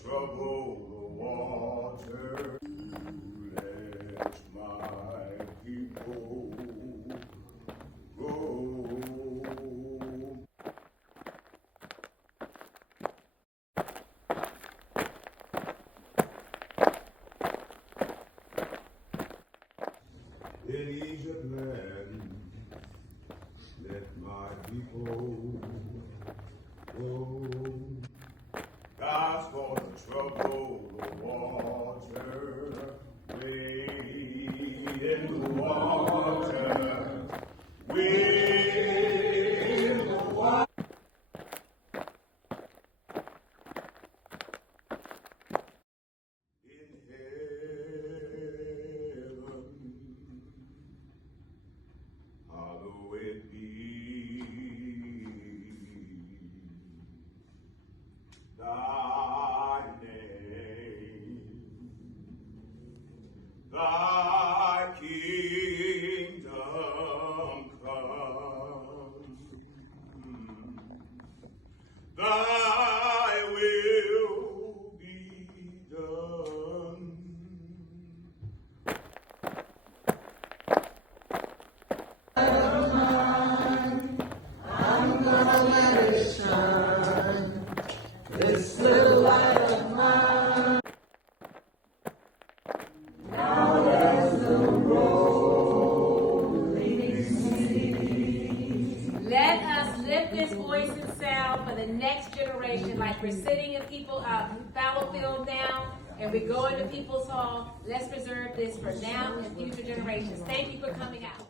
troubled water. Let my people go. In Egypt land, let my people go. God's gonna trouble the water, wade in the water, wade in the water. In heaven, hallowed be thy name, thy kingdom come, thy will be done. I'm gonna let it shine. This little light of mine. Now there's the rolling sea. Let us lift this voice and sound for the next generation, like we're sitting in people of Fallowfield now, and we go into People's Hall. Let's preserve this for now and future generations. Thank you for coming out.